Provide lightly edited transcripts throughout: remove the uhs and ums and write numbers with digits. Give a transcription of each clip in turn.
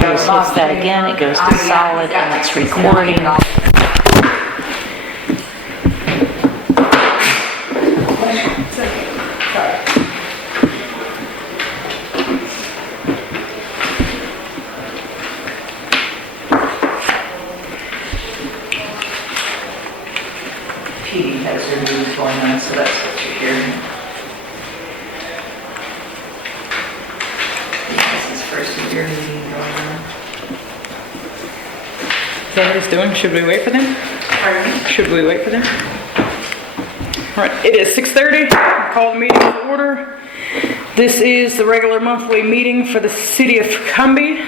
Select that again, it goes to solid and it's recording. PD has their news going on, so that's what you're hearing. This is first of your meeting going on. Is that what he's doing? Should we wait for them? Pardon me? Should we wait for them? All right, it is 6:30. I'll call the meeting to order. This is the regular monthly meeting for the city of Cumbie.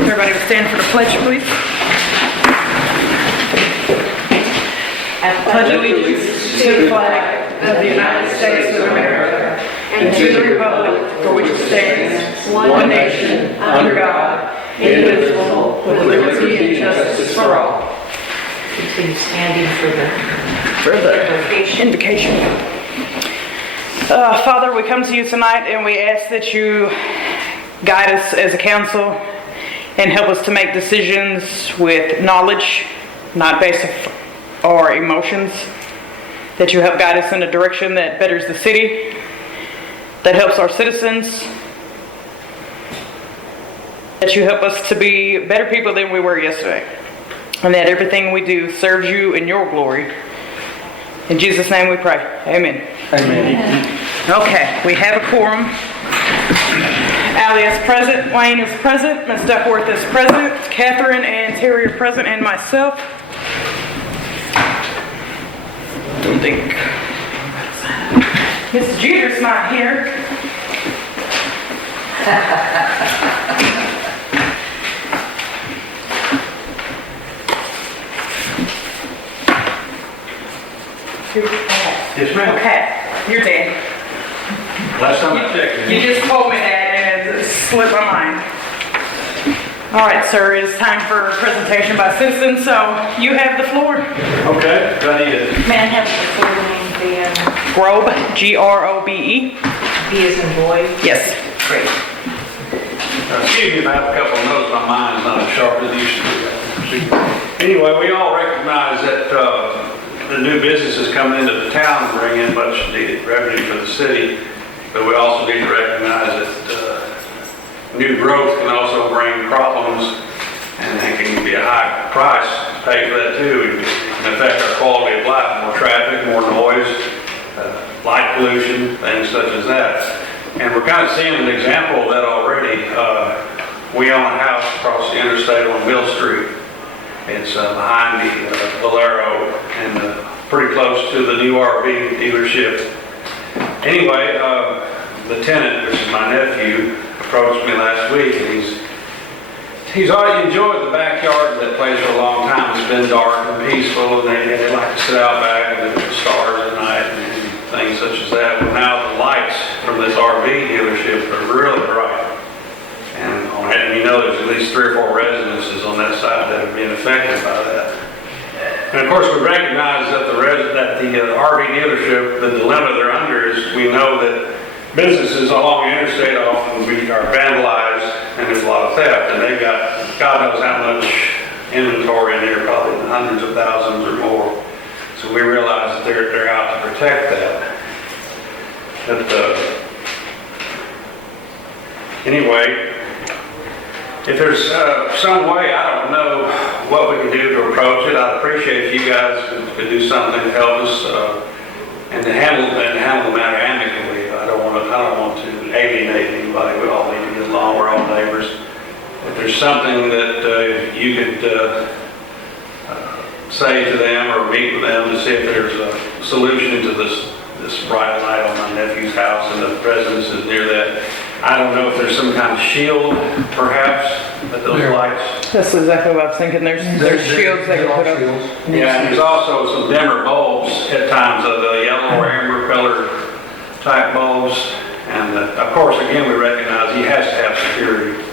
Everybody would stand for the pledge, please. I pledge allegiance to the flag of the United States of America and to the republic for which it stands, one nation, under God, indivisible, with liberty and justice for all. Continue standing for the Invocation. Father, we come to you tonight and we ask that you guide us as a council and help us to make decisions with knowledge, not based on our emotions. That you help guide us in a direction that betters the city, that helps our citizens, that you help us to be better people than we were yesterday, and that everything we do serves you in your glory. In Jesus' name we pray. Amen. Amen. Okay, we have a quorum. Allie is present, Wayne is present, Ms. Duckworth is present, Catherine and Terry are present, and myself. Don't think. Mrs. Jeter's not here. Yes, ma'am. Okay, you're dead. Last time I checked. You just told me that and it slipped my mind. All right, sir, it is time for a presentation by citizens, so you have the floor. Okay, I need it. man have the full name, Grobe, G-R-O-B-E. B as in boy. Yes. Great. Excuse me if I have a couple of notes, my mind's not as sharp as it used to be. Anyway, we all recognize that the new businesses coming into the town bring in much needed revenue for the city, but we also need to recognize that new growth can also bring problems, and it can be a high price paid for that too. It can affect our quality of life, more traffic, more noise, light pollution, things such as that. And we're kind of seeing an example of that already. We own a house across the interstate on Mill Street. It's behind the Valero and pretty close to the new RV dealership. Anyway, the tenant, which is my nephew, approached me last week, and he's already enjoyed the backyard of that place for a long time. It's been dark and peaceful, and they like to sit out back and look at the stars at night and things such as that. But now the lights from this RV dealership are really bright. And you know there's at least 3 or 4 residences on that side that are being affected by that. And of course we recognize that the RV dealership, the dilemma they're under is we know that businesses along the interstate often are vandalized and there's a lot of theft, and they've got God knows how much inventory in there, probably hundreds of thousands or more. So we realize that they're out to protect that. But anyway, if there's some way, I don't know what we can do to approach it. I'd appreciate if you guys could do something to help us and to handle the matter amicably. I don't want to alienate anybody. We all need to get along. We're all neighbors. If there's something that you could say to them or meet with them to see if there's a solution to this bright light on my nephew's house and the residences near that. I don't know if there's some kind of shield, perhaps, that those lights. That's exactly what I was thinking. There's shields they can put up. Yeah, and there's also some dimmer bulbs at times of the yellow or amber color type bulbs. And of course, again, we recognize he has to have security.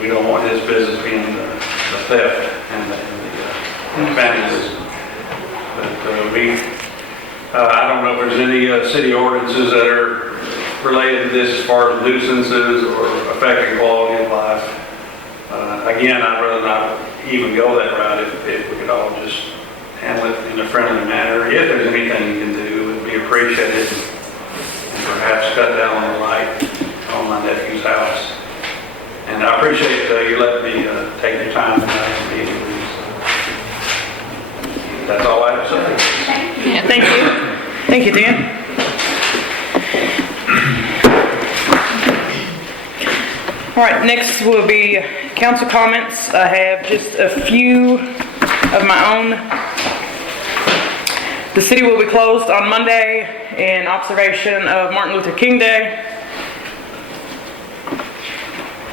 We don't want his business being the theft and the vandalism. But I don't know if there's any city ordinances that are related to this as far as nuisances or affecting quality of life. Again, I'd rather not even go that route if we could all just handle it in a friendly manner. If there's anything you can do, it would be appreciated. And perhaps cut down on the light on my nephew's house. And I appreciate you letting me take your time tonight to meet with you. So that's all I have to say. Thank you. Thank you, Dan. All right, next will be council comments. I have just a few of my own. The city will be closed on Monday in observation of Martin Luther King Day.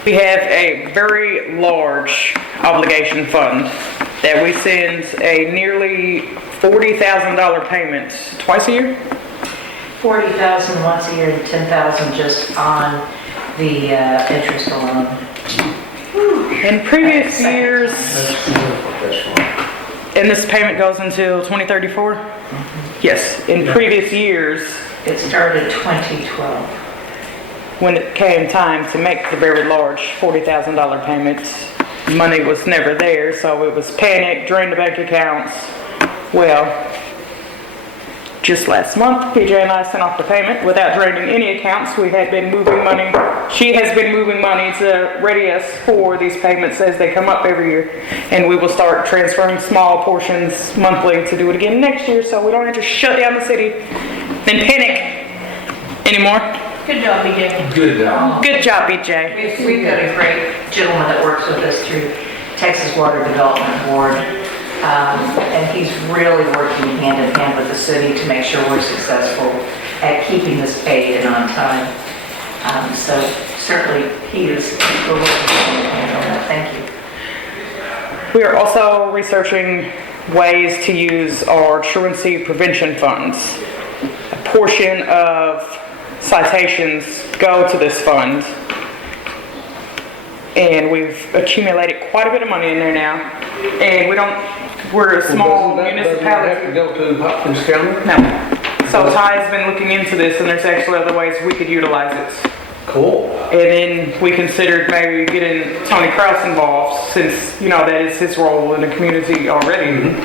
We have a very large obligation fund that we send a nearly $40,000 payment twice a year. 40,000 once a year and 10,000 just on the interest alone. In previous years, and this payment goes until 2034? Yes, in previous years, It started 2012. when it came time to make the very large $40,000 payments, money was never there, so it was panic, drain the bank accounts. Well, just last month, PJ and I sent off the payment without draining any accounts. We had been moving money. She has been moving money to ready us for these payments as they come up every year. And we will start transferring small portions monthly to do it again next year, so we don't have to shut down the city and panic anymore. Good job, BJ. Good job. Good job, BJ. We've got a great gentleman that works with us through Texas Water Development Board. And he's really working hand in hand with the city to make sure we're successful at keeping this paid and on time. So certainly we're working hand in hand on that. Thank you. We are also researching ways to use our truancy prevention funds. A portion of citations go to this fund, and we've accumulated quite a bit of money in there now. And we're a small Doesn't that municipality. have to go to Hopkins County? No. So Ty's been looking into this, and there's actually other ways we could utilize it. Cool. And then we considered maybe getting Tony Kraus involved, since, that is his role in the community already.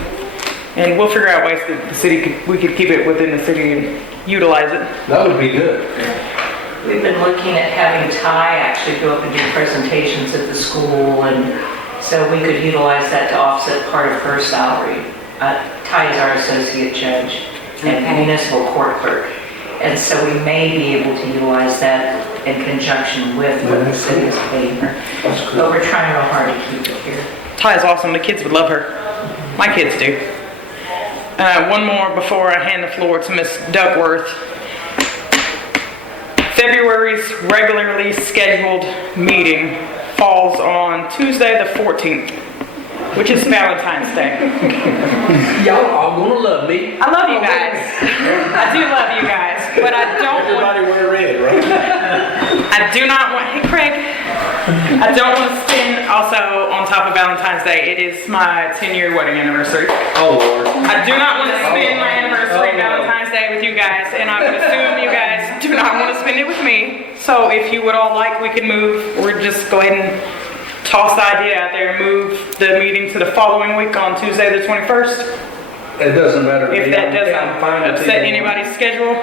And we'll figure out ways that the city we could keep it within the city and utilize it. That would be good. We've been looking at having Ty actually go up and do presentations at the school, and so we could utilize that to offset part of her salary. Ty is our associate judge and municipal court clerk. And so we may be able to utilize that in conjunction with what the city is paying her. That's cool. But we're trying real hard to keep it here. Ty is awesome. The kids would love her. My kids do. One more before I hand the floor to Ms. Duckworth. February's regularly scheduled meeting falls on Tuesday the 14th, which is Valentine's Day. Y'all are gonna love me. I love you guys. I do love you guys, but I don't want... Everybody wear red, right? I do not want... Hey, Craig. I don't want to spend also on top of Valentine's Day. It is my 10-year wedding anniversary. Oh, Lord. I do not want to spend my anniversary Valentine's Day with you guys, and I would assume you guys do not want to spend it with me. So if you would all like, we can move, or just go ahead and toss the idea out there and move the meeting to the following week on Tuesday the 21st. It doesn't matter. to If me. that I'm doesn't fine with upset either one. anybody's schedule.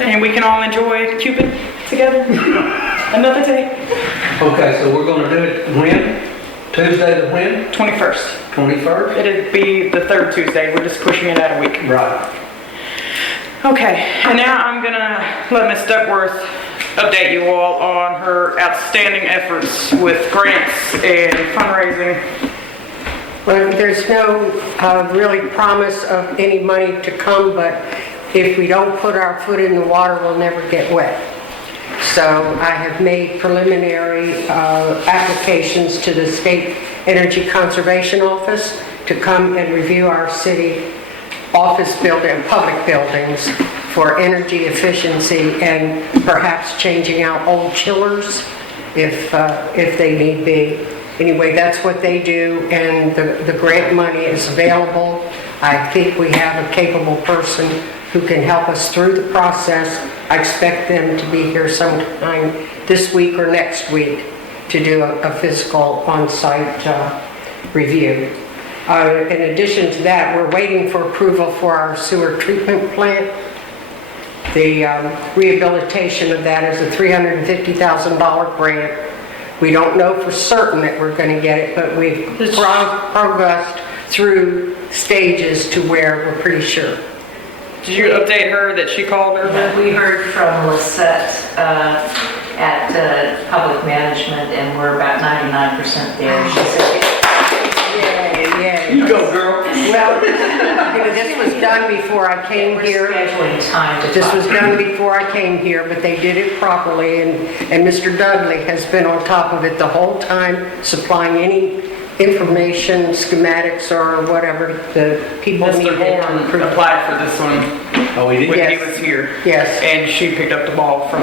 And we can all enjoy Cupid together another day. Okay, so we're gonna do it when? Tuesday the when? 21st. 21st? It'd be the third Tuesday. We're just pushing it out a week. Right. Okay, and now I'm gonna let Ms. Duckworth update you all on her outstanding efforts with grants and fundraising. Well, there's no really promise of any money to come, but if we don't put our foot in the water, we'll never get wet. So I have made preliminary applications to the State Energy Conservation Office to come and review our city office building, public buildings for energy efficiency and perhaps changing out old chillers if they need be. Anyway, that's what they do, and the grant money is available. I think we have a capable person who can help us through the process. I expect them to be here sometime this week or next week to do a physical on-site review. In addition to that, we're waiting for approval for our sewer treatment plant. The rehabilitation of that is a $350,000 grant. We don't know for certain that we're going to get it, but we've progressed through stages to where we're pretty sure. Did you update her that she called her? We heard from Lisette at Public Management, and we're about 99% there. She said, Yeah. You go, girl. Well, this was done before I came we're here. scheduling time to This talk. was done before I came here, but they did it properly, and Mr. Dudley has been on top of it the whole time, supplying any information, schematics, or whatever the people Mr. needed to Horn improve. applied for this one Oh, we when did? he was here. Yes. And she picked up the ball from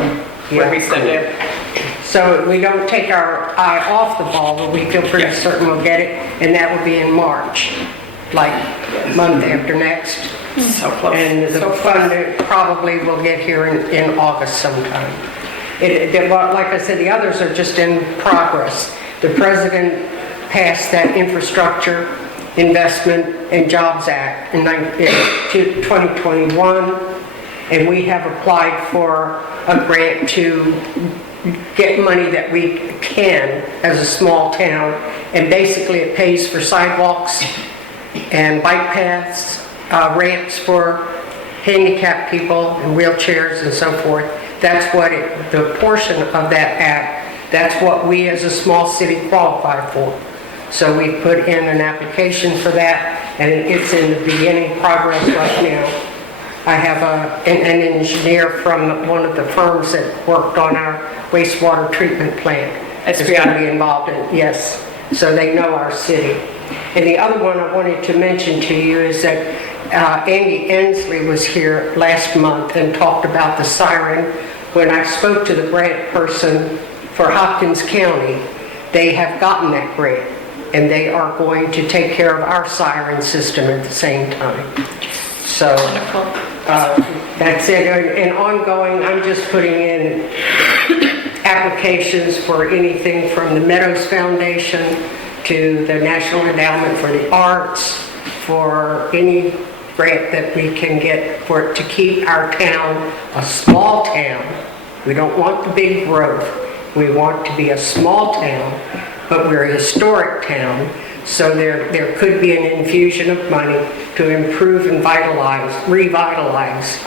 where he Yeah. stepped in. So we don't take our eye off the ball, but we feel pretty Yes. certain we'll get it, and that will be in March, like month after next. So close. And the So close. fund probably will get here in August sometime. Well, like I said, the others are just in progress. The president passed that Infrastructure Investment and Jobs Act in 2021, and we have applied for a grant to get money that we can as a small town, and basically it pays for sidewalks and bike paths, ramps for handicapped people and wheelchairs and so forth. That's what the portion of that act, that's what we as a small city qualify for. So we put in an application for that, and it's in the beginning progress right now. I have an engineer from one of the firms that worked on our wastewater treatment plant. Is going to be involved in, yes, so they know our city. And the other one I wanted to mention to you is that Andy Ensley was here last month and talked about the siren. When I spoke to the grant person for Hopkins County, they have gotten that grant, and they are going to take care of our siren system at the same time. So that's it. And ongoing, I'm just putting in applications for anything from the Meadows Foundation to the National Endowment for the Arts, for any grant that we can get for it to keep our town a small town. We don't want the big growth. We want to be a small town, but we're a historic town. So there could be an infusion of money to improve and revitalize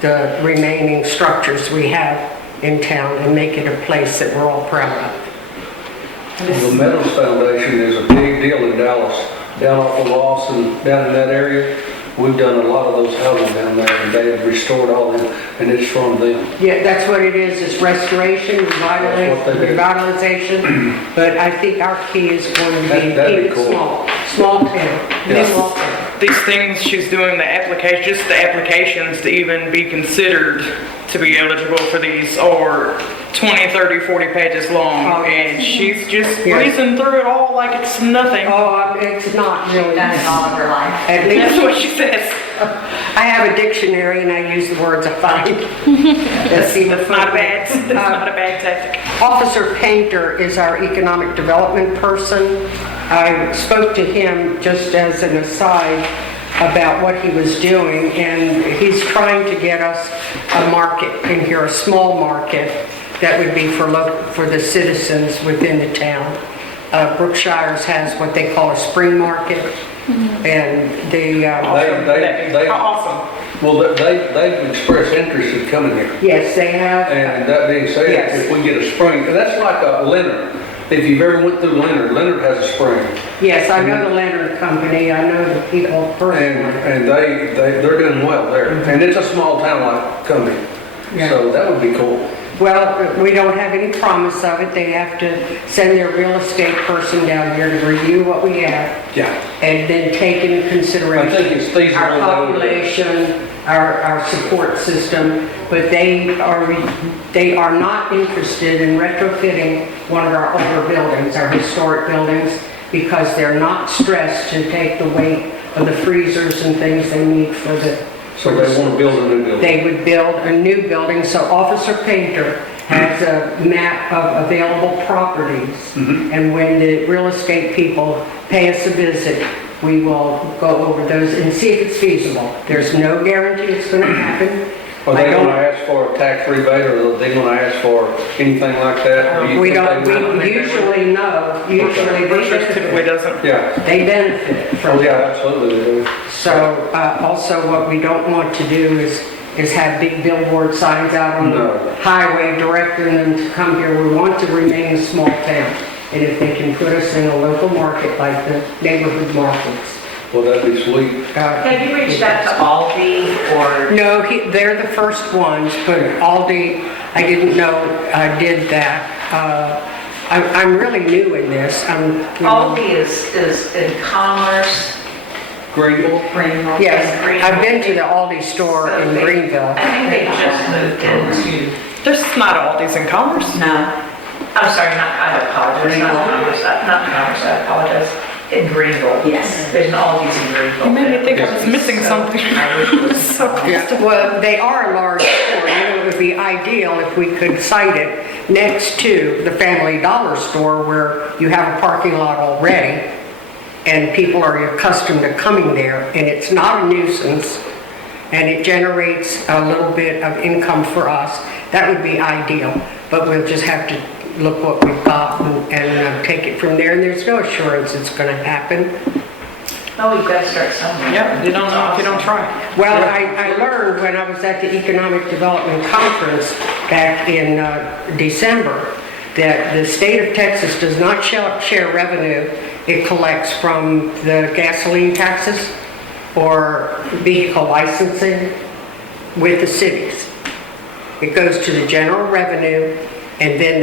the remaining structures we have in town and make it a place that we're all proud of. The Meadows Foundation is a big deal in Dallas, down off of Lawson, down in that area. We've done a lot of those houses down there, and they have restored all them, and it's from them. Yeah, that's what it is restoration, That's what they do. revitalization. But I think our key is going to be That'd be keep it cool. small town. Yeah. Small town. These things she's doing, the application, just the applications to even be considered to be eligible for these are 20, 30, 40 pages long. Oh, yes. And she's just Yes. breezing through it all like it's nothing. Oh, it's not really. Done it all of her life. At That's least what she says. I have a dictionary and I use the words I find. That's Not a bad, that's not a bad tactic. Officer Painter is our economic development person. I spoke to him just as an aside about what he was doing, and he's trying to get us a market in here, a small market that would be for the citizens within the town. Brookshires has what they call a spring market, and They- How awesome. Well, they've expressed interest in coming here. yes, they have. And that being said, Yes. if we get a spring, and that's like a Leonard. If you've ever went through Leonard, Leonard has a spring. Yes, I know the Leonard Company, I know the people personally. And they're doing well there. And it's a small town like Cumming. Yeah. So that would be cool. Well, we don't have any promise of it. They have to send their real estate person down here to review what we have Yeah. and then take into I consideration think it's feasible. our population, our support system, but they are not interested in retrofitting one of our older buildings, our historic buildings, because they're not stressed to take the weight of the freezers and things they need for the. So they want to build a new building. They would build a new building, so Officer Painter has a map of available properties. And when the real estate people pay us a visit, we will go over those and see if it's feasible. There's no guarantee it's gonna happen. Are I they don't- gonna ask for a tax rebate, or are they gonna ask for anything like that? Do you We think don't, they would? we usually know, usually they Berkshire typically benefit. doesn't. Yeah, They benefit from oh it. yeah, absolutely they do. So, also what we don't want to do is have big billboard signs out on No. the highway directing them to come here. We want to remain a small town. And if they can put us in a local market like the neighborhood markets. Well, that'd be sweet. Have you reached out to Aldi or? No, they're the first ones, but Aldi, I didn't know did that. I'm really new in this. Aldi is in Commerce. Greenville? Yes, I've been to the Aldi store in Greenville. I think they just moved into, There's not Aldi's in Commerce. no, I'm sorry, I apologize, not Commerce, I apologize. In Greenville. Yes. There's an Aldi's in Greenville. You made me think I was missing something. I wish it was So close. Yeah, well, they are a large store. It would be ideal if we could site it next to the Family Dollar store where you have a parking lot already and people are accustomed to coming there, and it's not a nuisance and it generates a little bit of income for us. That would be ideal, but we'll just have to look what we've got and take it from there. And there's no assurance it's going to happen. Oh, you've got to start somewhere. Yeah, you don't know if you don't try. Well, I learned when I was at the Economic Development Conference back in December that the state of Texas does not share revenue it collects from the gasoline taxes or vehicle licensing with the cities. It goes to the general revenue, and then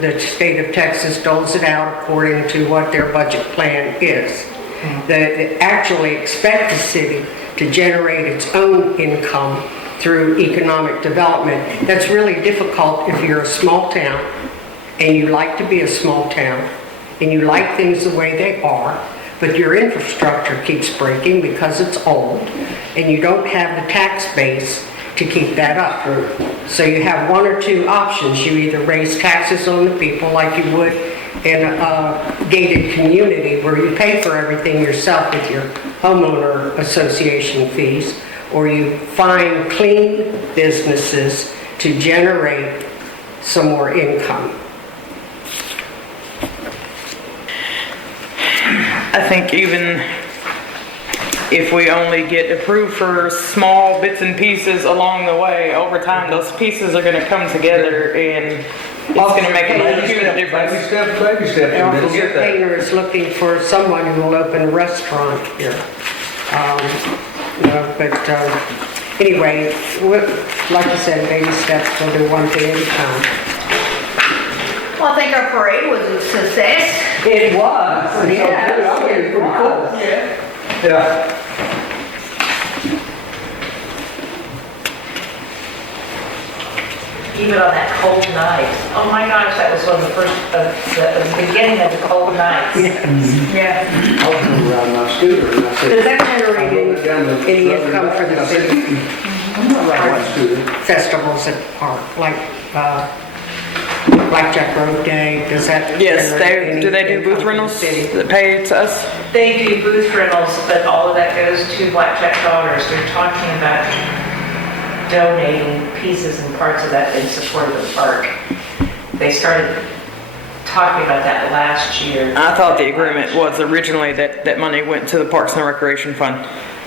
the state of Texas doles it out according to what their budget plan is. They actually expect the city to generate its own income through economic development. That's really difficult if you're a small town and you like to be a small town and you like things the way they are, but your infrastructure keeps breaking because it's old and you don't have the tax base to keep that up. So you have one or two options. You either raise taxes on the people like you would in a gated community where you pay for everything yourself with your homeowner association fees, or you find clean businesses to generate some more income. I think even if we only get approved for small bits and pieces along the way, over time, those pieces are gonna come together and it's gonna make a huge Baby difference. step, and we'll Officer get there. Painter is looking for someone who will open a restaurant here. Anyway, like I said, baby steps, we'll do one thing at a time. Well, I think our parade was a success. It was, Yeah, I think it's pretty cool. Yeah. Even on that cold night. Oh my gosh, that was one of the first, the beginning of the cold nights. Yeah. I was going around my scooter and I said. Does that generate any income for the city? I'm not riding my scooter. Festivals at the park, like Blackjack Road Day, does that? Yes, generate any do they do booth income for the rentals city? that pay to us? They do booth rentals, but all of that goes to Blackjack Daughters. They're talking about donating pieces and parts of that in support of the park. They started talking about that last year. I thought the agreement was originally that money went to the Parks and Recreation Fund.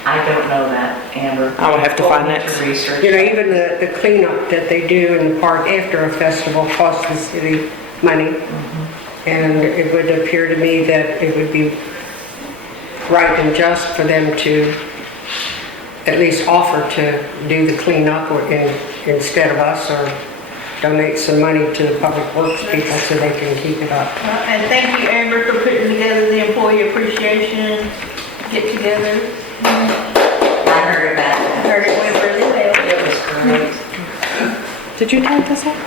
I don't know that, Amber. I will have to find that. We'll need to research You know, that. even the cleanup that they do in the park after a festival costs the city money. And it would appear to me that it would be right and just for them to at least offer to do the cleanup instead of us, or donate some money to the public works people so they can keep it up. And thank you, Amber, for putting together the employee appreciation get-together. I heard about I it. heard it went really well. It was great. Did you type this up?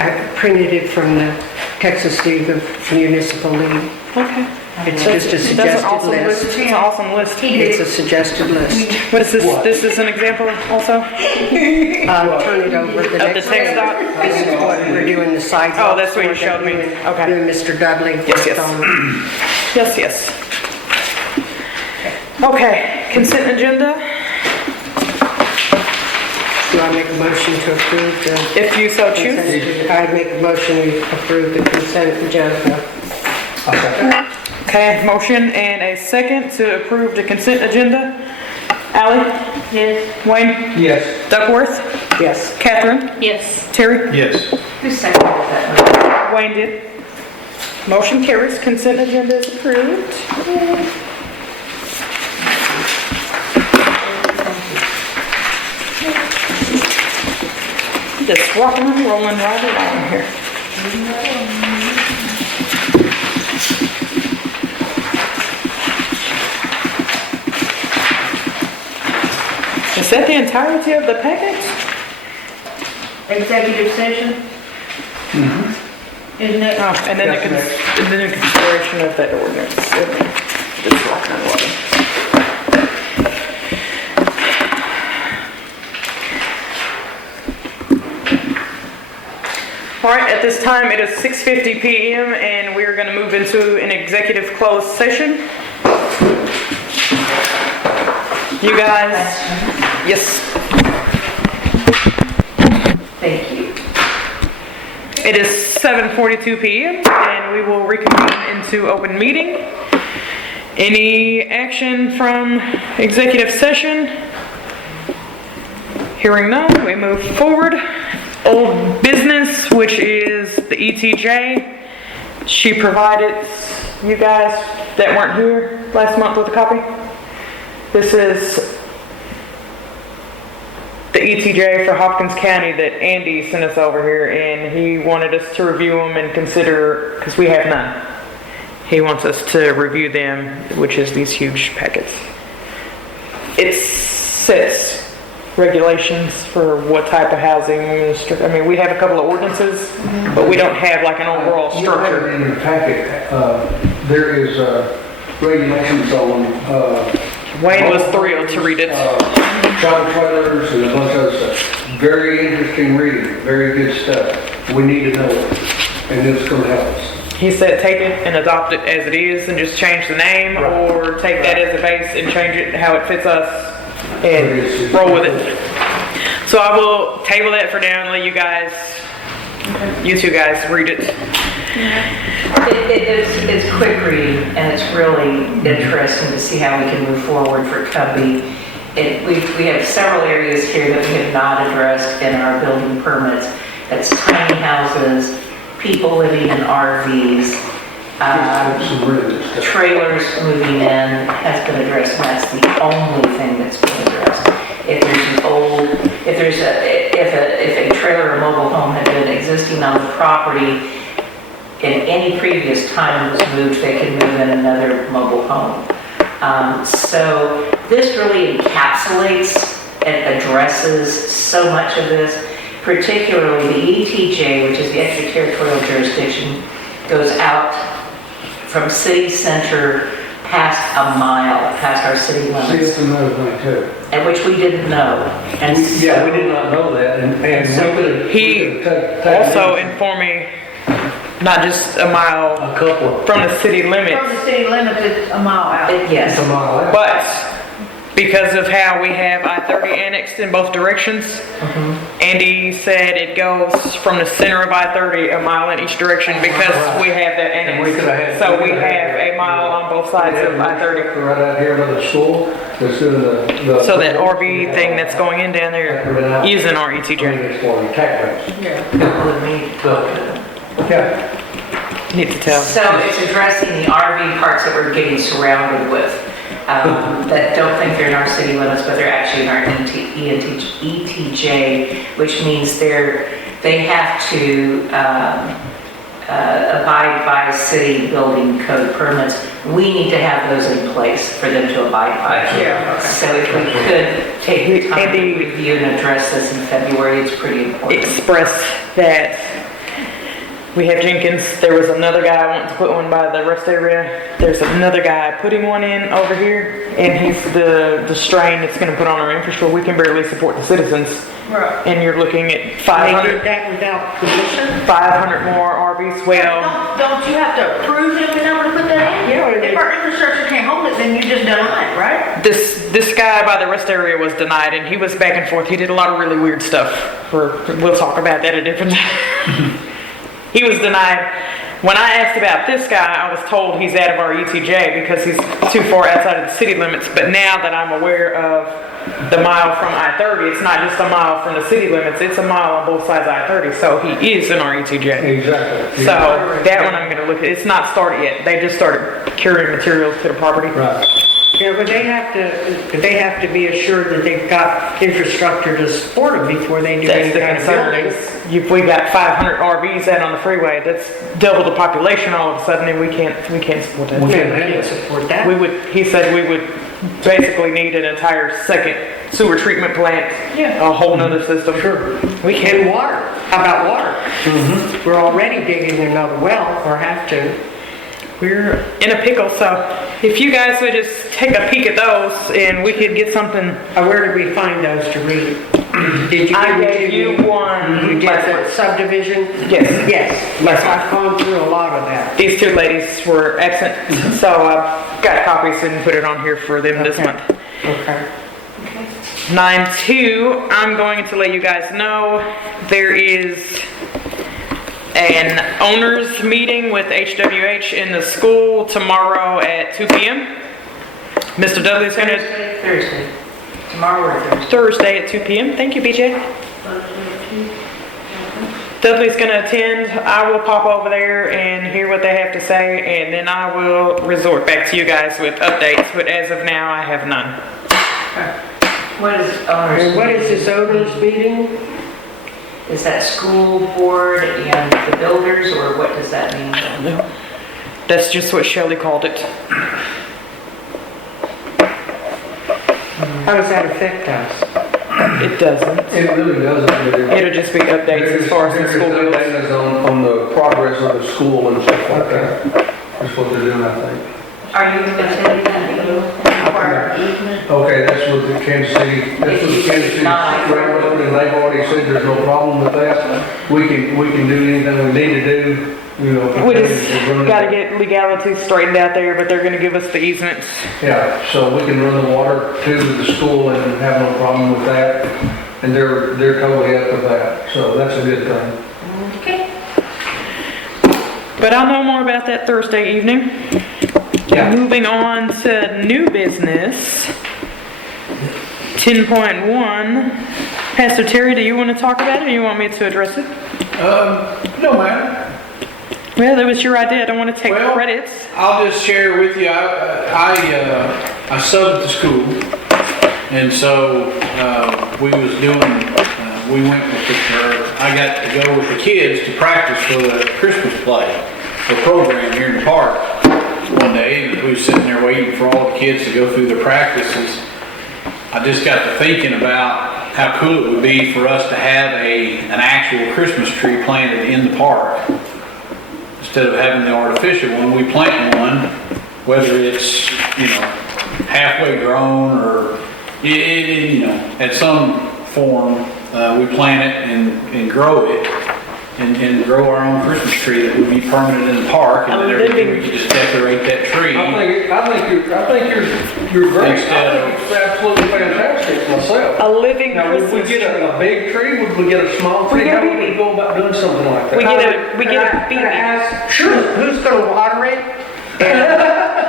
I printed it from the Texas League of Municipal League. Okay. It's just a That's an suggested awesome list. list. It's an awesome list. It's a suggested list. What is this? This is an example also? Turn it over the the next text day. dot? This is what we're doing the sidewalks. Oh, that's what you for, showed me. doing- Okay. Doing Mr. Dudley. Yes, yes. Yes, yes. Okay, consent agenda, Do I make a motion to approve the? if you so choose. consent? I make a motion to approve the consent agenda. Okay, motion and a second to approve the consent agenda. Ally? Yes. Wayne? Yes. Duckworth? Yes. Catherine? Yes. Terry? Yes. Who seconded that? Wayne did. Motion carries, consent agenda is approved. Just rocking and rolling right along here. Is that the entirety of the packet? Executive session? Isn't it? Oh, and then the consideration of that ordinance. Just rocking and rolling. All right, at this time, it is 6:50 PM, and we are going to move into an executive closed session. You guys, yes, Thank you. it is 7:42 PM, and we will reconvene into open meeting. Any action from executive session? Hearing none, we move forward. Old business, which is the ETJ. She provided you guys that weren't here last month with a copy. This is the ETJ for Hopkins County that Andy sent us over here, and he wanted us to review them and consider, because we have none. He wants us to review them, which is these huge packets. It sets regulations for what type of housing, I mean, we have a couple of ordinances, but we don't have like an overall You have it structure. in your packet, there is regulations on Wayne was thrilled to read it. travel trailers and a bunch of other stuff. Very interesting reading, very good stuff. We need to know it, and it's gonna help us. He said take it and adopt it as it is and just change the name, Right. or take that as a base and change it how it fits us and roll with it. So I will table that for now and let you guys, you two guys read it. It's quick reading, and it's really interesting to see how we can move forward for Cubby. We have several areas here that we have not addressed in our building permits. That's tiny houses, people living in RVs, Some really good stuff. trailers moving in has been addressed, and that's the only thing that's been addressed. If a trailer or mobile home had been existing on the property in any previous time it was moved, they can move in another mobile home. So this really encapsulates and addresses so much of this, particularly the ETJ, which is the extraterritorial jurisdiction, goes out from city center past a mile, past our city See, limits, it's another thing too. and which we didn't know. And Yeah, we so- did not know that, and So we could've- He we could've taken also informed me, not just a mile a couple of, from the city From limits, the city limits, it's a mile out. Yes. it's a mile out. but because of how we have I-30 annexed in both directions, Andy said it goes from the center of I-30 a mile in each direction because we have that And we could've annexed. had- So we have a mile on both sides of I-30. Right out here by the school, that's doing the. So that RV thing that's going in down there using our ETJ. It's for the tax rates. Yeah, Need to tell. So it's addressing the RV parks that we're getting surrounded with, that don't think they're in our city limits, but they're actually in our ETJ, which means they have to abide by city building code permits. We need to have those in place for them to abide by. Yeah. So if we could take the time to Andy- review and address this in February, it's pretty important. Express that We have Jenkins. There was another guy wanting to put one by the rest area. There's another guy putting one in over here, and he's the strain it's going to put on our infrastructure. We can barely support the citizens, Right. and you're looking at They did 500, that without permission? 500 more RVs. Well, Don't you have to approve them in order to put that in? Yeah, it If our infrastructure can't hold it, then you just deny it, right? this guy by the rest area was denied, and he was back and forth. He did a lot of really weird stuff. We'll talk about that at a different time. He was denied. When I asked about this guy, I was told he's out of our ETJ because he's too far outside of the city limits. But now that I'm aware of the mile from I-30, it's not just a mile from the city limits, it's a mile on both sides of I-30. So he is in our ETJ. Exactly. So that one I'm gonna look at. It's not started yet. They just started procuring materials to the property. Right. Yeah, but they have to be assured that they've got infrastructure to support them before they do That's any the kind of concern. building. Is if we got 500 RVs out on the freeway, that's double the population all of a sudden, and we can't support that. We Yeah, can't we handle can't it. support that. We would, he said we would basically need an entire second sewer treatment plant, a whole nother system. Sure. We And can't, water, how about water? We're already digging another well, or have to. we're in a pickle, so if you guys would just take a peek at those and we could get something. Where did we find those to read? Did you I give gave it to you me? one You did last that month. subdivision? Yes. Yes, I've gone through a lot of that. These two ladies were absent, so I've got copies and put it on here for them this Okay. month. Okay. 9-2, I'm going to let you guys know there is an owners meeting with HWH in the school tomorrow at 2 p.m. Mr. Dudley's gonna, Thursday. Tomorrow or Thursday. Thursday at 2 p.m. Thank you, BJ. Dudley's gonna attend. I will pop over there and hear what they have to say, and then I will resort back to you guys with updates, but as of now, I have none. What is owners? And what is this owners meeting? Is that school board and the builders, or what does that mean? That's just what Shelley called it. How does that affect us? It doesn't. It really doesn't. But It'll just be updates as far as the school They're goes. just updating us on the progress of the school and stuff like that. That's what they're doing, I think. Are you attending that meeting? Okay, that's with the Kansas City, that's with the Kansas City Railroad, and they've already said there's no problem with that. We can do anything we need to do, you know. We just gotta get legalities straightened out there, but they're gonna give us the easements. Yeah, so we can run the water to the school and have no problem with that. And they're totally up with that, so that's a good thing. Okay. But I'll know more about that Thursday evening. Yeah. Moving on to new business. 10.1. Pastor Terry, do you want to talk about it or you want me to address it? No matter. Well, that was your idea. I don't want to take Well, credits. I'll just share with you. I subbed at the school, and so we was doing. We went with I got to go with the kids to practice for the Christmas play, the program here in the park one day, and we was sitting there waiting for all the kids to go through their practices. I just got to thinking about how cool it would be for us to have an actual Christmas tree planted in the park. Instead of having the artificial one, we plant one, whether it's, halfway grown or, at some form, we plant it and grow it and grow our own Christmas tree that would be permanent in the park, and then every year we could just decorate that tree. I think you're great. I think it's absolutely fantastic myself. A living Now, would we Christmas get tree. a big tree? Would we get a small tree? We get a How would we baby. go about doing something like that? We get a Can I baby. ask, who's gonna water it?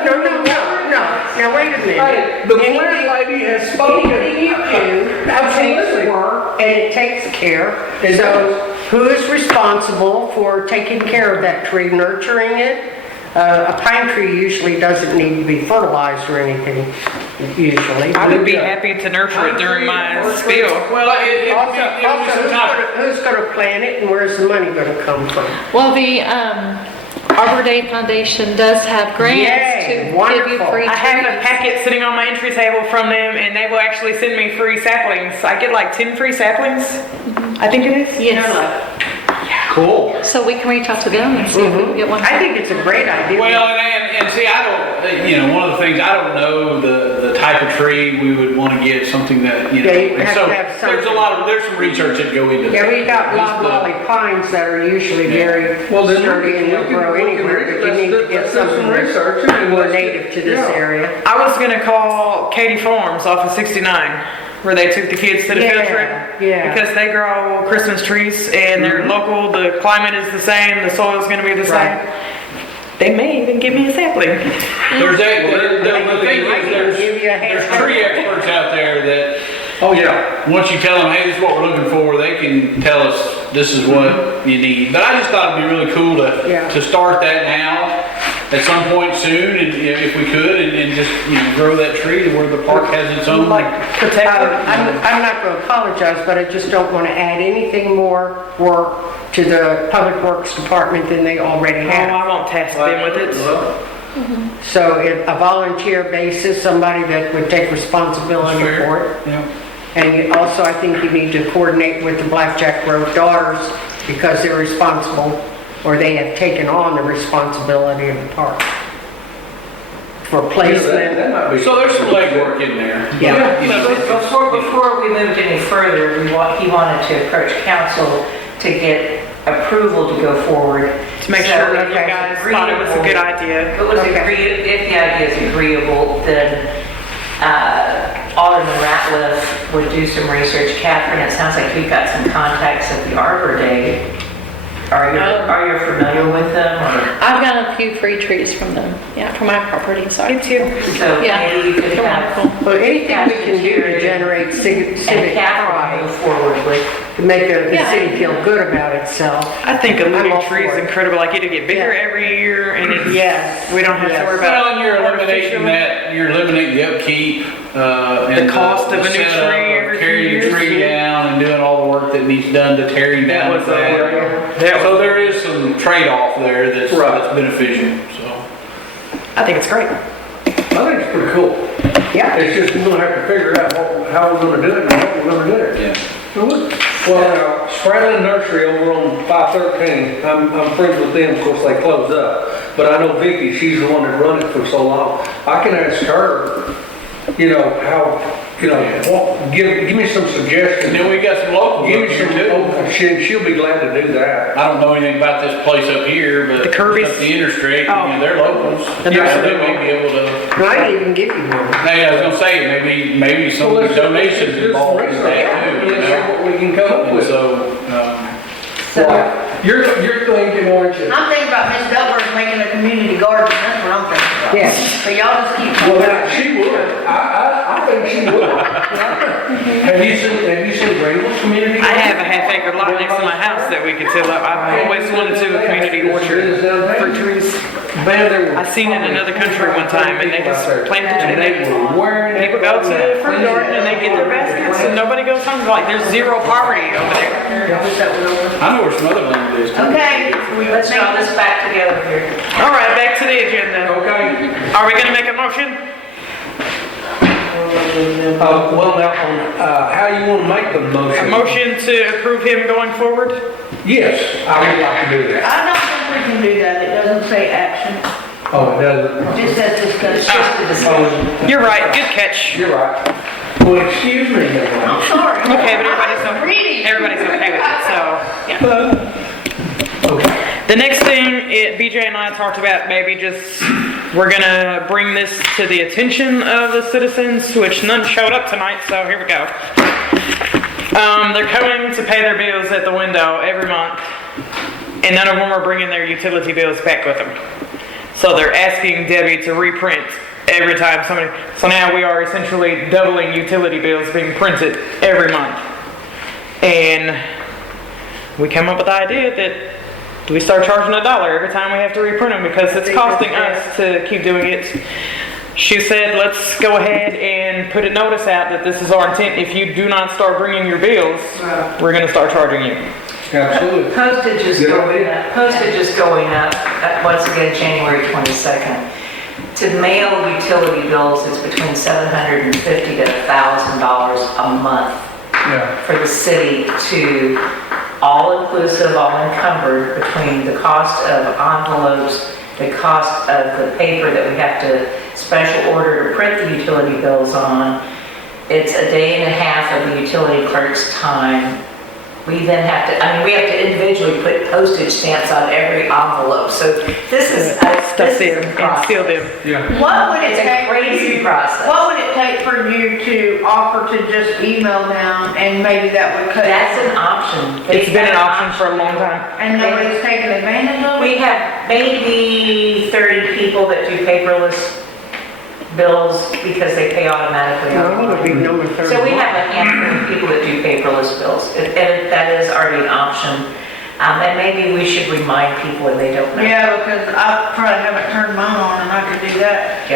No. Now, wait a minute. Hey, the plant lady has spoken. Anything you do, that takes Absolutely. work and it takes care. It So does. who is responsible for taking care of that tree, nurturing it? A pine tree usually doesn't need to be fertilized or anything, usually. I would be happy to nurture it during my spiel. Well, it Also, was a topic. who's gonna plant it and where's the money gonna come from? Well, the Arbor Day Foundation does have grants Yay, to give you wonderful. free I have a trees. packet sitting on my entry table from them, and they will actually send me free saplings. I get like 10 free saplings, I think it is. Yes. Cool. So we can reach out to them and see if we can get one. I think it's a great idea. Well, and see, I don't, you know, one of the things, I don't know the type of tree we would want to get, something that, you know. Yeah, you and have so to have there's some research that go into that. Yeah, we got Just the- loblolly pines that are usually very Well, then sturdy and they'll grow anywhere, but you need to get something research. that's more native to this Yeah. area. I was gonna call Katie Farms off of 69, where they took the kids to the field Yeah, trip. yeah. Because they grow Christmas trees and they're local, the climate is the same, the soil's gonna be the same. Right. They may even give me a sampling. There's the thing is, there's tree experts out there that, Oh, yeah. once you tell them, hey, this is what we're looking for, they can tell us this is what you need. But I just thought it'd be really cool Yeah. to start that now, at some point soon, and if we could, and just, you know, grow that tree to where the park has its own. Protect it. I'm not going to apologize, but I just don't want to add anything more work to the Public Works Department than they already Oh, have. I won't task them with it. So if a volunteer basis, somebody that would take responsibility Fair. for it. Yeah. And you also, I think you need to coordinate with the Blackjack Grove Daughters because they're responsible, or they have taken on the responsibility of the park for That placement. might be. So there's some legwork in there. Yeah. You know, Before we moved any further, he wanted to approach council to get approval to go forward. To make So sure that if you it's guys thought it was a good idea. If it was if the idea is agreeable, then Alderman Ratliff would do some research. Catherine, it sounds like you've got some contacts at the Arbor Day. Are you familiar with them? Or? I've got a few free trees from them, yeah, from my property, so. Me too. So Yeah. maybe you could They're have, wonderful. Well, anything we can do to generate and civic Catherine pride, move forward with. to make the Yeah. city feel good about itself. I think a I'm living all tree is for it. incredible. Like it'll get bigger Yeah. every year and it's, Yes. we don't have to worry about. Well, and you're eliminating artificial- that, you're eliminating the upkeep, and The cost of a new setup tree of every few carrying your years. tree down and doing all the work that needs done to tearing That down was, that. So there is some trade-off there that's beneficial, so. I think it's great. I think it's pretty cool. Yeah. It's just we're gonna have to figure out how we're gonna do it and what we're gonna do it. Yeah. Well, Spradlin Nursery over on 513, I'm friends with them, of course, they closed up. But I know Vicky, she's the one that run it for so long. I can ask her, you know, how, you know, give me some And suggestions. then we got some locals Give up me here some, too. she'll be glad to do that. I don't know anything about this place up here, but The Kirby's? up the interstate, you Oh. know, they're locals. The Yeah, nursery. they may be able to. I can even give you one. Hey, I was gonna say, maybe some Well, of the donations let's do some involved in research. that too, you Let's see know? what we can come up And with. so, You're thinking, aren't you? I'm thinking about Miss Duckworth making a community garden, that's what I'm thinking about. Yes. But y'all just keep. Well, now, she would. I think she would. Have you seen Greenville's community? I have a half-acre lot next to my house that we could till up. I've always wanted to do a community orchard for trees. Man, they were. I seen it in another country one time and they just planted And it. they were wearing. People go to the front garden and they get their baskets and nobody goes home. Like there's zero poverty over there. I know where some other land is. too. Okay, Let's draw this back together here. All right, back to the agenda. Okay. Are we gonna make a motion? Well, now, how you want to make the A motion? motion to approve him going forward? Yes, I would like to do that. I don't think we can do that, it doesn't say action, Oh, it doesn't? it just says discussion. Just a discussion. You're right, good catch. You're right. Well, excuse me. I'm sorry. Okay, but Reading. everybody's okay with it, so, yeah. The next thing, BJ and I talked about maybe just, we're gonna bring this to the attention of the citizens, which none showed up tonight, so here we go. They're coming to pay their bills at the window every month, and none of them are bringing their utility bills back with them. So they're asking Debbie to reprint every time somebody, so now we are essentially doubling utility bills being printed every month. And we came up with the idea that we start charging $1 every time we have to reprint them because it's costing us to keep doing it. She said, let's go ahead and put a notice out that this is our intent. If you do not start bringing your bills, we're gonna start charging you. Absolutely. Postage is Good going idea. up, postage is going up, once again, January 22nd. To mail utility bills is between $750 to $1,000 a month Yeah. for the city to all inclusive, all encumbered between the cost of envelopes, the cost of the paper that we have to special order to print the utility bills on. It's a day and a half of the utility clerk's time. We then have to, I mean, we have to individually put postage stamps on every envelope. So this is Stuff this is them a and seal process. them. Yeah. What would it It's a take for crazy you, process. what would it take for you to offer to just email them and maybe that would cut? That's an option. It's been an option for a long time. And nobody's taking advantage of We it? have maybe 30 people that do paperless bills because they pay automatically No, it would be online. number 31. So we have a handful of people that do paperless bills, and that is already an option. And maybe we should remind people when they don't know. Yeah, because I probably haven't turned mine on and I could do that.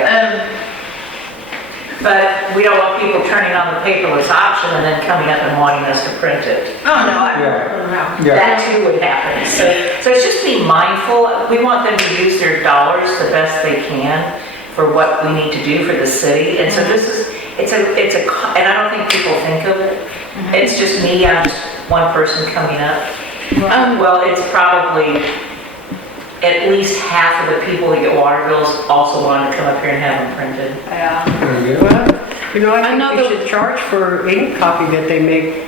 But we don't want people turning on the paperless option and then coming up and wanting us to print it. Oh, no, I Yeah. don't know. Yeah. That too would happen. So it's just be mindful. We want them to use their dollars the best they can for what we need to do for the city. And so this is, and I don't think people think of it. It's just me, I'm just one person coming up. Well, it's probably at least half of the people that get water bills also want to come up here and have them printed. Yeah. Very good. Well, you know, I think Another- we should charge for any copy that they make.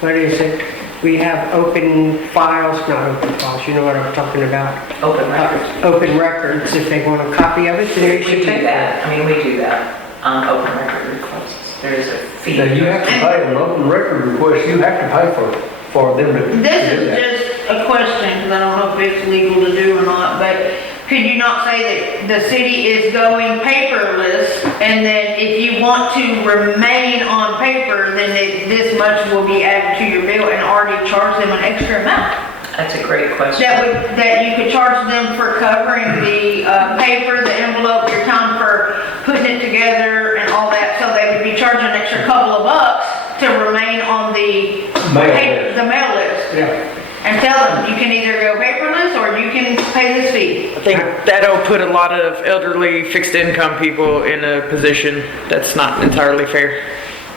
What is it? We have open files, not open files, you know what I'm talking about? Open records. Open records, if they want a copy of it, then they We should do take that. that. I mean, we do that on open record requests. There's a fee. Now, you have to pay an open record request, you have to pay for them to do This that. is just a question, because I don't know if it's legal to do or not, but could you not say that the city is going paperless, and then if you want to remain on paper, then this much will be added to your bill and already charge them an extra amount? That's a great question. That you could charge them for covering the paper, the envelope, your time for putting it together and all that, so they would be charging an extra couple of bucks to remain on the Mail mail list. Yeah. And tell them, you can either go paperless or you can pay this fee. I think that'll put a lot of elderly fixed income people in a position that's not entirely fair.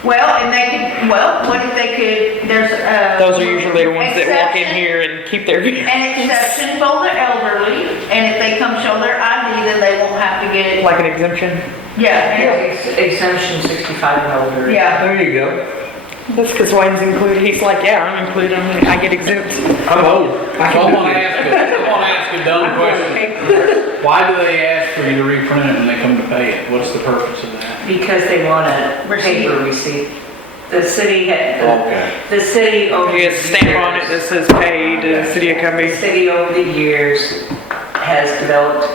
Well, and they could, well, what if they could, there's Those are usually the ones that walk in exception- here and keep their. An exception for the elderly, and if they come show their ID, then they won't have to get, Like an exemption. yeah, Exemption 65 and older. yeah. There you go. That's because Wayne's included. He's like, yeah, I'm included. I get exempt. I'm old. I So I can want to do that. ask a dumb question. Why do they ask for you to reprint it when they come to pay it? What's the purpose of that? Because they want a paper receipt. The city had, Okay. the city over You the get a stamp on it that years, says paid, City of the Cumbia. city over the years has developed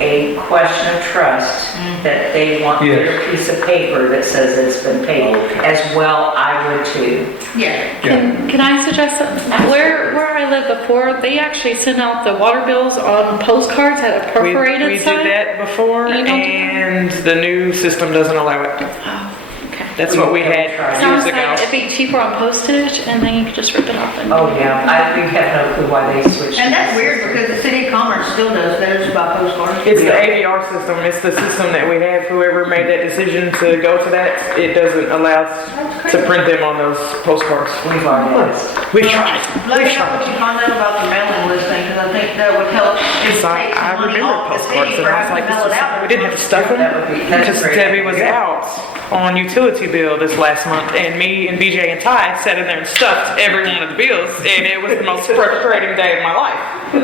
a question of trust that they want Yes. their piece of paper that says it's been paid. Okay. As well, I would too. Yeah. Can I suggest something? Where I lived before, they actually sent out the water bills on postcards at a We perforated did side. that before, You don't do that? and the new system doesn't allow it. Oh, okay. That's what we had Sounds years like ago. it'd be cheaper on postage, and then you could just rip it off and. Oh, yeah, we have no clue why they switched. And that's weird because the city of Commerce still does theirs by postcard. It's the AVR system. It's the system that we have. Whoever made that decision to go to that, it doesn't allow us to print them on those postcards. We've already asked. We tried. Let We me know what tried. you find out about the mailing list thing, because I think that would help. just So take I some money remember off the postcards, city and for I was having like, to this mail was, it out. we didn't have to stuff them. That would be- that's a Because great Debbie was idea. out on utility bill this last month, and me and BJ and Ty sat in there and stuffed every one of the bills, and it was the most frustrating day of my life. And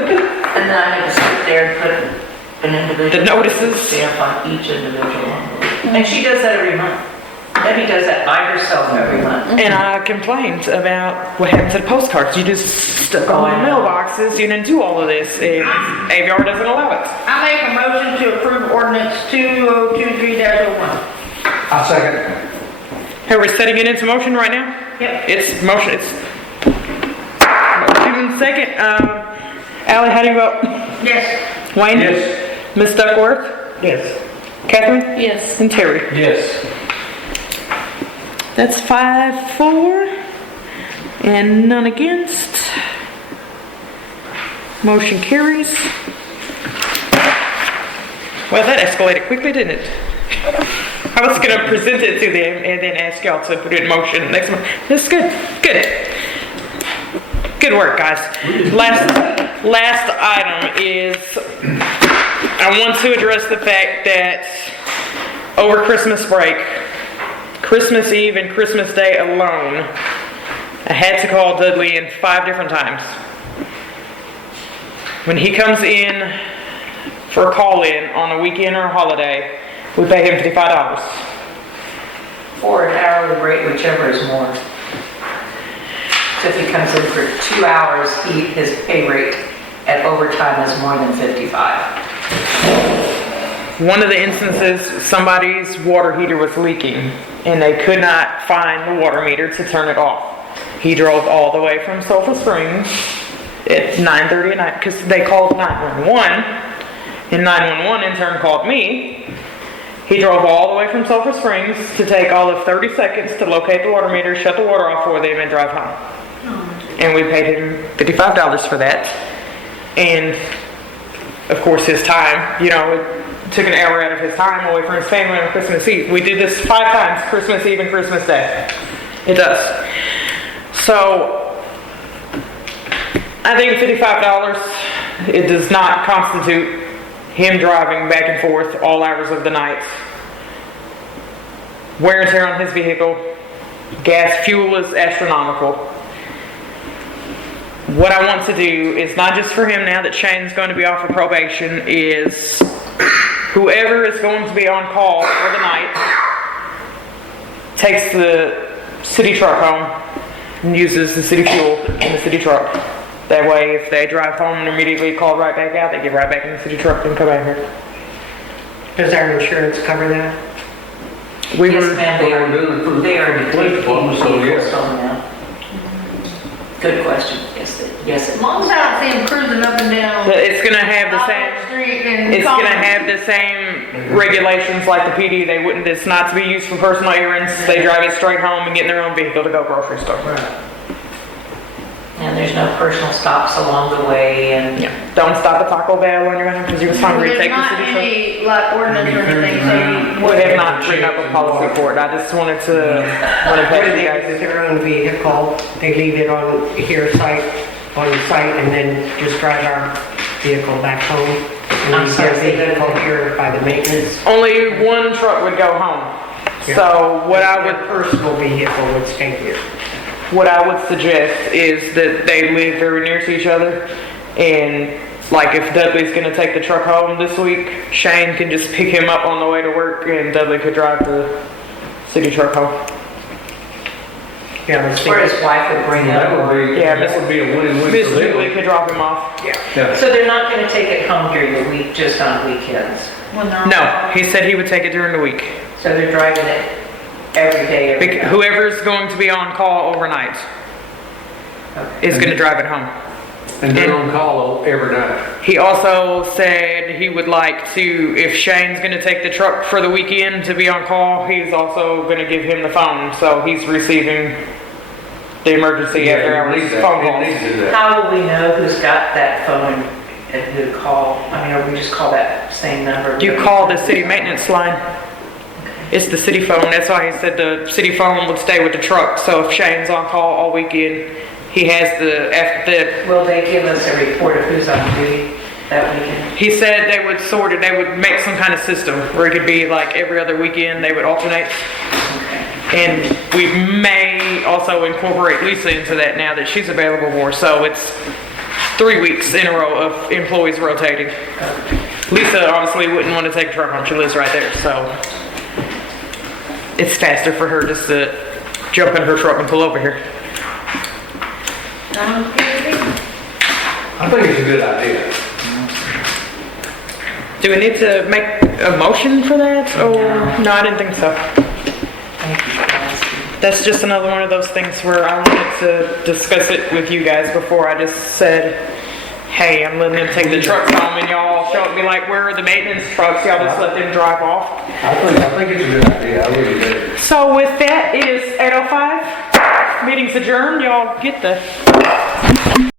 then I had to sit there and put an individual. The notices. Stamp on each individual envelope. And she does that every month. Debbie does that by herself every month. And I complained about what happened to the postcards. You just stuck all in mailboxes, you didn't do all of this, and AVR doesn't allow it. I make a motion to approve ordinance 2023-01. I second. Hey, we're setting it into motion right now? Yep. It's motion, it's motion and second. Ally, how do you vote? Yes. Wayne? Yes. Ms. Duckworth? Yes. Catherine? Yes. And Terry? Yes. That's 5-4, and none against. Motion carries. Well, that escalated quickly, didn't it? I was gonna present it to them and then ask y'all to put it in motion next month. That's good, good. Good work, guys. Last item is, I want to address the fact that over Christmas break, Christmas Eve and Christmas Day alone, I had to call Dudley in 5 different times. When he comes in for a call-in on a weekend or a holiday, we pay him $55. Or an hourly rate, whichever is more. So if he comes in for 2 hours, his pay rate at overtime is more than 55. One of the instances, somebody's water heater was leaking and they could not find the water meter to turn it off. He drove all the way from Sulphur Springs at 9:30 at night because they called 911 and 911 in turn called me. He drove all the way from Sulphur Springs to take all of 30 seconds to locate the water meter, shut the water off for them, and drive home. And we paid him $55 for that. And of course his time, it took an hour out of his time away from his family on Christmas Eve. We did this 5 times, Christmas Eve and Christmas Day. It does. So I think $55, it does not constitute him driving back and forth all hours of the night. Wear and tear on his vehicle. Gas, fuel is astronomical. What I want to do is not just for him now that Shane's going to be off of probation, is whoever is going to be on call for the night takes the city truck home and uses the city fuel in the city truck. That way, if they drive home and immediately call right back out, they get right back in the city truck and come back here. Does our insurance cover that? We Yes, were, ma'am, they are police department, so yes. Good question. Yes, As long as I don't see him cruising up and down it's gonna have the Albert same, Street and it's gonna Collins. have the same regulations like the PD. They wouldn't, it's not to be used for personal errands. They drive it straight home and get in their own vehicle to go grocery store. and there's no personal stops along the way, and Yeah. Don't stop at Taco Bell on your way home because you was hungry. There's Take the not city truck. any, like, ordinance or anything, so We have not written up a policy for it. I just wanted to run it past When you they guys. use their own vehicle, they leave it on the site, and then just drive our vehicle back home. And I'm leave sorry, their say that vehicle again. here by the maintenance. Only one truck would go home. So what I Their would personal vehicle would stay here. suggest is that they live very near to each other, and like if Dudley's gonna take the truck home this week, Shane can just pick him up on the way to work, and Dudley could drive the city truck home. Yeah, let's see. or his wife would bring That up. would be, Yeah, that would be a win-win Miss for them. Julie could drop him off. Yeah. So they're not gonna take it home during the week, just on weekends? when they're on. No, he said he would take it during the week. So they're driving it every day, every night? Whoever's going to be on call overnight is gonna drive it home. And they're on call every night. He also said he would like to, if Shane's gonna take the truck for the weekend to be on call, he's also gonna give him the phone, so he's receiving the emergency after Yeah, it hours needs that. phone It calls. needs to do that. How will we know who's got that phone and who to call? I mean, or we just call that same number? You call the city maintenance line. It's the city phone, that's why he said the city phone would stay with the truck, so if Shane's on call all weekend, he has the Will they give us a report of who's on duty that weekend? he said they would sort it, they would make some kind of system where it could be like every other weekend, they would alternate. Okay. And we may also incorporate Lisa into that now that she's available more, so it's 3 weeks in a row of employees rotating. Lisa obviously wouldn't want to take a truck home, she lives right there, so it's faster for her just to jump in her truck and pull over here. I think it's a good idea. Do we need to make a motion for that? Oh, no, I didn't think so. Thank you for asking. That's just another one of those things where I wanted to discuss it with you guys before I just said, hey, I'm letting them take the trucks home, and y'all show up and be like, where are the maintenance trucks? Y'all just let them drive off. I think it's a good idea, I really do. So with that, it is 8:05. Meeting's adjourned. Y'all get the